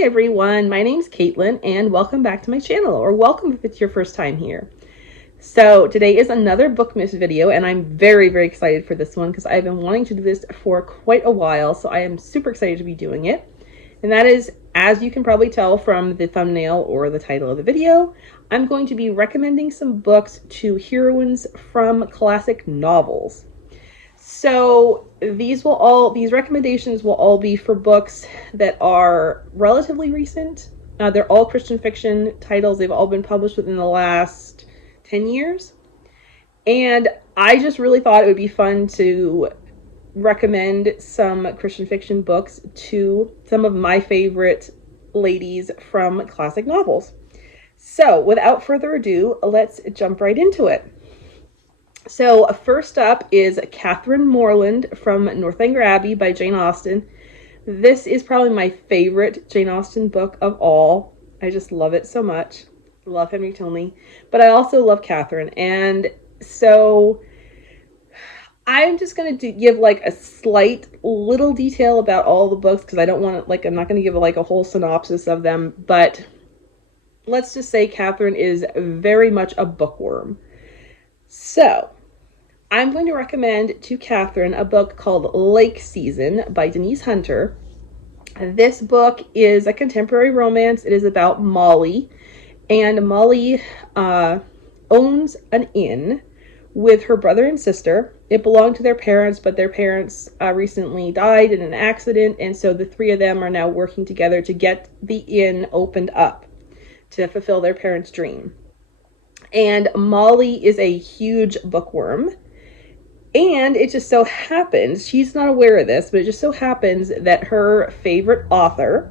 Hey everyone, my name's Caitlyn and welcome back to my channel, or welcome if it's your first time here. So today is another Bookmas video and I'm very excited for this one because I've been wanting to do this for quite a while, so I am super excited to be doing it. And that is, as you can probably tell from the thumbnail or the title of the video, I'm going to be recommending some books to heroines from classic novels. So these recommendations will all be for books that are relatively recent. They're all Christian fiction titles. They've all been published within the last 10 years. And I just really thought it would be fun to recommend some Christian fiction books to some of my favorite ladies from classic novels. So without further ado, let's jump right into it. So first up is Catherine Morland from Northanger Abbey by Jane Austen. This is probably my favorite Jane Austen book of all. I just love it so much. I love Henry Tilney, but I also love Catherine. And so I'm just going to give like a slight little detail about all the books because I don't want to, I'm not going to give like a whole synopsis of them, but let's just say Catherine is very much a bookworm. So, I'm going to recommend to Catherine a book called Lake Season by Denise Hunter. This book is a contemporary romance. It is about Molly, and Molly owns an inn with her brother and sister. It belonged to their parents, but their parents recently died in an accident, and so the three of them are now working together to get the inn opened up to fulfill their parents' dream. And Molly is a huge bookworm, and it just so happens, she's not aware of this, but it just so happens that her favorite author,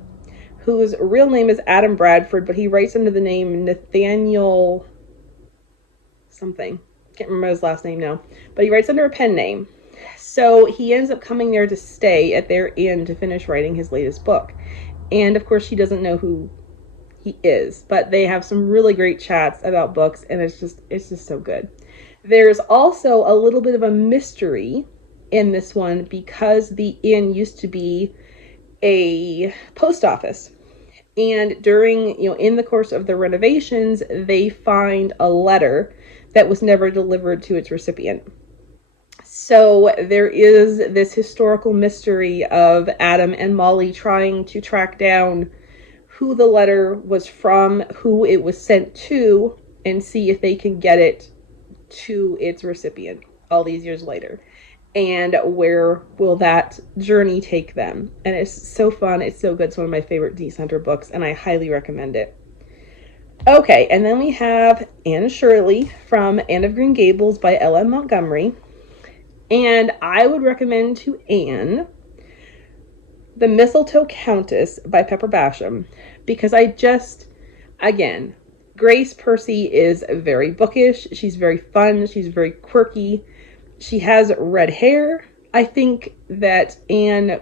whose real name is Adam Bradford, but he writes under the name Nathaniel something, can't remember his last name now, but he writes under a pen name. So he ends up coming there to stay at their inn to finish writing his latest book. And of course she doesn't know who he is, but they have some really great chats about books, and it's just so good. There's also a little bit of a mystery in this one because the inn used to be a post office, and during in the course of the renovations they find a letter that was never delivered to its recipient. So there is this historical mystery of Adam and Molly trying to track down who the letter was from, who it was sent to, and see if they can get it to its recipient all these years later. And where will that journey take them? And it's so fun. It's so good. It's one of my favorite Denise Hunter books, and I highly recommend it. Okay, and then we have Anne Shirley from Anne of Green Gables by L.M. Montgomery. And I would recommend to Anne The Mistletoe Countess by Pepper Basham, because again, Grace Percy is very bookish. She's very fun. She's very quirky. She has red hair. I think that Anne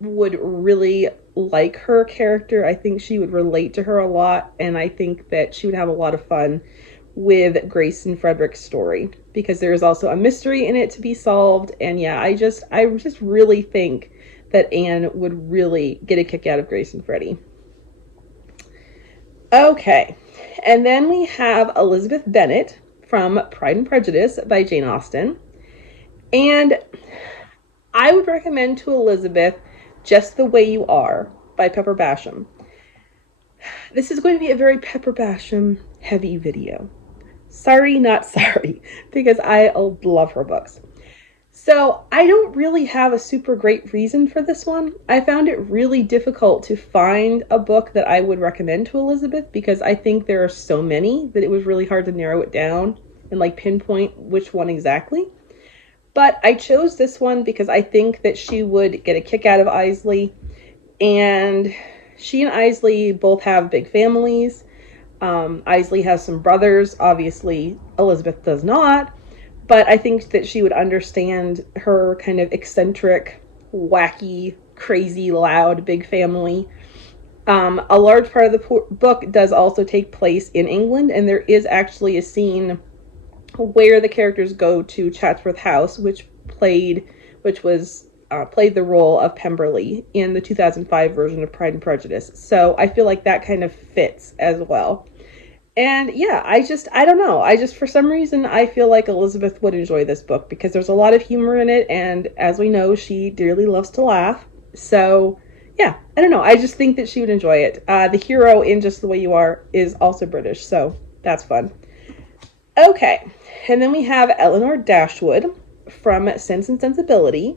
would really like her character. I think she would relate to her a lot, and I think that she would have a lot of fun with Grace and Frederick's story, because there is also a mystery in it to be solved. And yeah, I just really think that Anne would really get a kick out of Grace and Freddie. Okay, and then we have Elizabeth Bennet from Pride and Prejudice by Jane Austen. And I would recommend to Elizabeth Just the Way You Are by Pepper Basham. This is going to be a very Pepper Basham heavy video. Sorry, not sorry, because I love her books. So I don't really have a super great reason for this one. I found it really difficult to find a book that I would recommend to Elizabeth because I think there are so many that it was really hard to narrow it down and pinpoint which one exactly. But I chose this one because I think that she would get a kick out of Isley, and she and Isley both have big families. Isley has some brothers. Obviously, Elizabeth does not. But I think that she would understand her kind of eccentric, wacky, crazy, loud, big family. A large part of the book does also take place in England, and there is actually a scene where the characters go to Chatsworth House, which was played the role of Pemberley in the 2005 version of Pride and Prejudice. So I feel like that kind of fits as well. And yeah, I don't know. For some reason, I feel like Elizabeth would enjoy this book because there's a lot of humor in it. And as we know, she dearly loves to laugh. So yeah, I don't know. I just think that she would enjoy it. The hero in Just the Way You Are is also British. So that's fun. Okay. And then we have Eleanor Dashwood from Sense and Sensibility.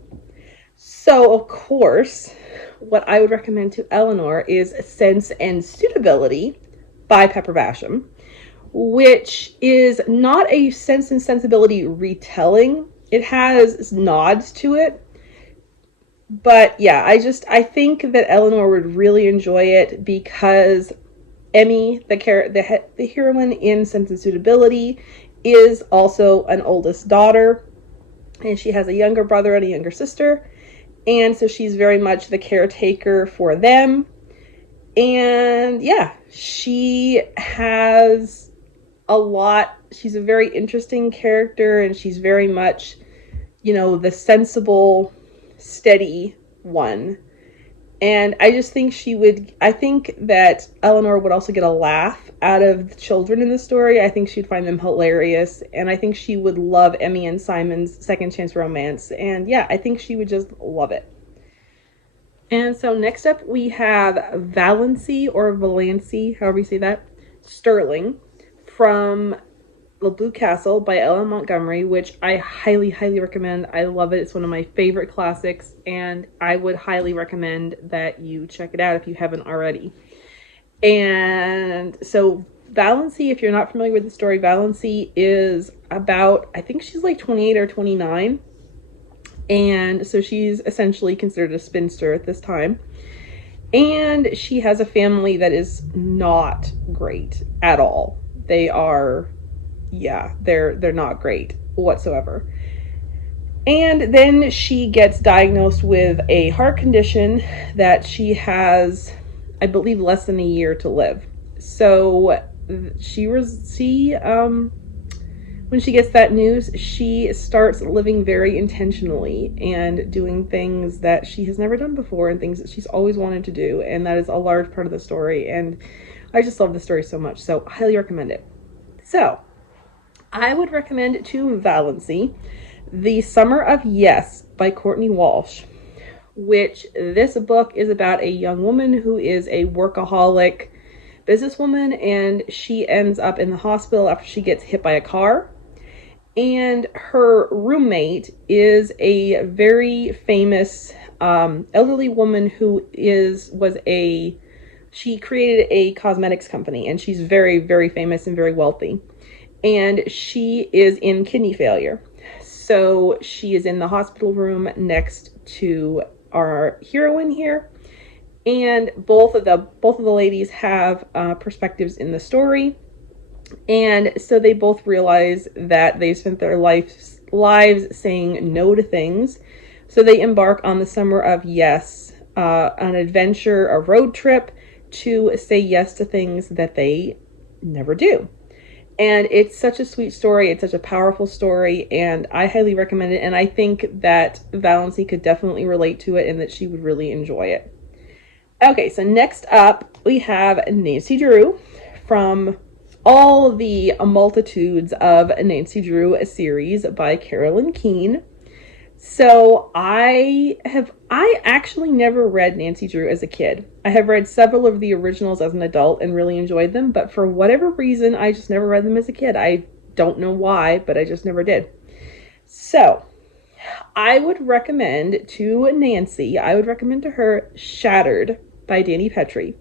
So of course, what I would recommend to Eleanor is Sense and Suitability by Pepper Basham, which is not a Sense and Sensibility retelling. It has nods to it. But yeah, I think that Eleanor would really enjoy it because Emmy, the heroine in Sense and Suitability, is also an oldest daughter. And she has a younger brother and a younger sister. And so she's very much the caretaker for them. And yeah, she has a lot. She's a very interesting character, and she's very much, the sensible, steady one. And I just think I think that Eleanor would also get a laugh out of the children in the story. I think she'd find them hilarious. And I think she would love Emmy and Simon's second chance romance. And yeah, I think she would just love it. And so next up we have Valancy or Valancy, however you say that, Sterling from The Blue Castle by Ellen Montgomery, which I highly, highly recommend. I love it. It's one of my favorite classics, and I would highly recommend that you check it out if you haven't already. And so Valancy, if you're not familiar with the story, Valancy is about, I think she's like 28 or 29. And so she's essentially considered a spinster at this time. And she has a family that is not great at all. They are, they're not great whatsoever. And then she gets diagnosed with a heart condition that she has, I believe, less than a year to live. So when she gets that news, she starts living very intentionally and doing things that she has never done before and things that she's always wanted to do. And that is a large part of the story. And I just love the story so much. So I highly recommend it. So I would recommend to Valancy The Summer of Yes by Courtney Walsh, which this book is about a young woman who is a workaholic businesswoman, and she ends up in the hospital after she gets hit by a car. And her roommate is a very famous elderly woman who she created a cosmetics company, and she's very, very famous and very wealthy. And she is in kidney failure. So she is in the hospital room next to our heroine here. And both of the ladies have perspectives in the story. And so they both realize that they've spent their lives saying no to things. So they embark on the Summer of Yes, an adventure, a road trip to say yes to things that they never do. And it's such a sweet story. It's such a powerful story, and I highly recommend it. And I think that Valancy could definitely relate to it and that she would really enjoy it. Okay, so next up we have Nancy Drew from all the multitudes of Nancy Drew series by Carolyn Keene. So I actually never read Nancy Drew as a kid. I have read several of the originals as an adult and really enjoyed them, but for whatever reason, I just never read them as a kid. I don't know why, but I just never did. So I would recommend to Nancy, Shattered by Dani Petrie,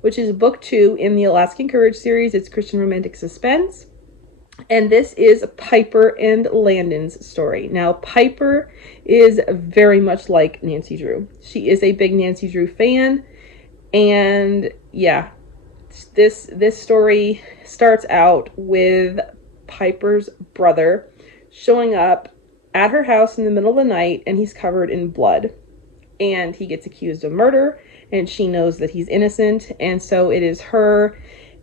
which is book 2 in the Alaskan Courage series. It's Christian romantic suspense. And this is Piper and Landon's story. Now, Piper is very much like Nancy Drew. She is a big Nancy Drew fan. And yeah, this story starts out with Piper's brother showing up at her house in the middle of the night, and he's covered in blood. And he gets accused of murder, and she knows that he's innocent. And so it is her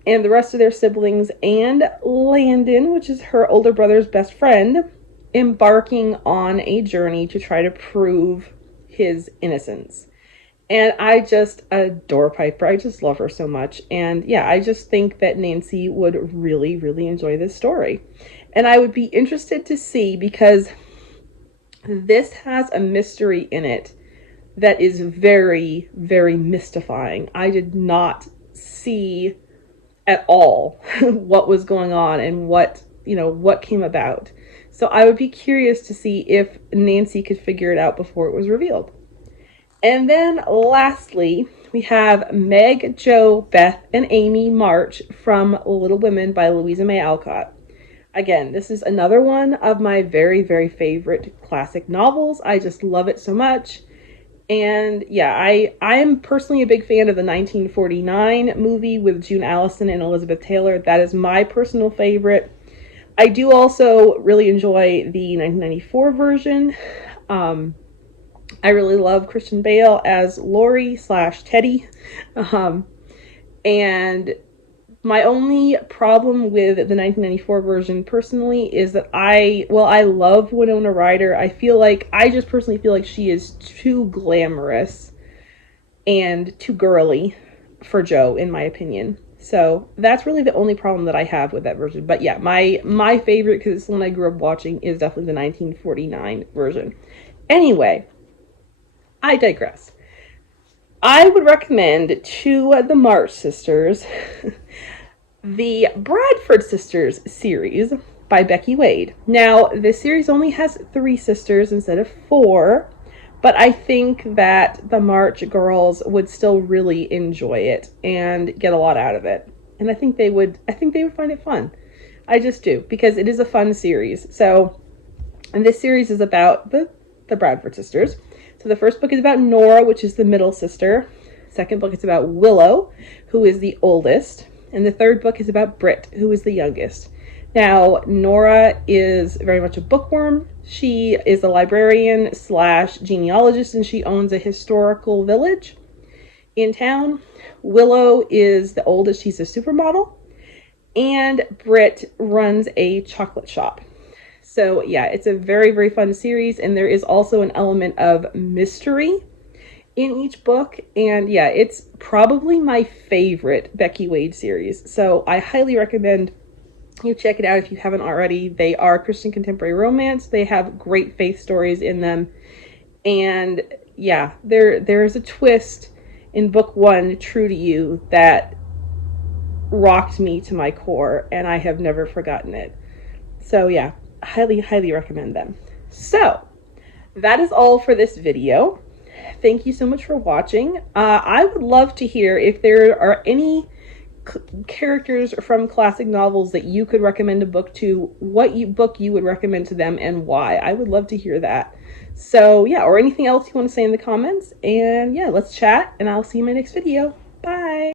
and the rest of their siblings and Landon, which is her older brother's best friend, embarking on a journey to try to prove his innocence. And I just adore Piper. I just love her so much. And yeah, I just think that Nancy would really, really enjoy this story. And I would be interested to see, because this has a mystery in it that is very, very mystifying. I did not see at all what was going on and what came about. So I would be curious to see if Nancy could figure it out before it was revealed. And then lastly, we have Meg, Jo, Beth, and Amy march from Little Women by Louisa May Alcott. Again, this is another one of my very, very favorite classic novels. I just love it so much. And yeah, I am personally a big fan of the 1949 movie with June Allison and Elizabeth Taylor. That is my personal favorite. I do also really enjoy the 1994 version. I really love Christian Bale as Laurie/Teddy. And my only problem with the 1994 version personally is that I love Winona Ryder. I just personally feel like she is too glamorous and too girly for Jo, in my opinion. So that's really the only problem that I have with that version. But yeah, my favorite, because it's the one I grew up watching, is definitely the 1949 version. Anyway, I digress. I would recommend to the March sisters the Bradford Sisters series by Becky Wade. Now, this series only has 3 sisters instead of 4, but I think that the March girls would still really enjoy it and get a lot out of it. And I think they would find it fun. I just do, because it is a fun series. So, and this series is about the Bradford sisters. So the first book is about Nora, which is the middle sister. Second book is about Willow, who is the oldest. And the third book is about Britt, who is the youngest. Now, Nora is very much a bookworm. She is a librarian / genealogist, and she owns a historical village in town. Willow is the oldest. She's a supermodel. And Britt runs a chocolate shop. So yeah, it's a very, very fun series, and there is also an element of mystery in each book. And yeah, it's probably my favorite Becky Wade series. So I highly recommend you check it out if you haven't already. They are Christian contemporary romance. They have great faith stories in them. And yeah, there is a twist in book 1, True to You, that rocked me to my core, and I have never forgotten it. So yeah, highly, highly recommend them. So that is all for this video. Thank you so much for watching. I would love to hear if there are any characters from classic novels that you could recommend a book to, what book you would recommend to them and why. I would love to hear that. So yeah, or anything else you want to say in the comments. And yeah, let's chat, and I'll see you in my next video.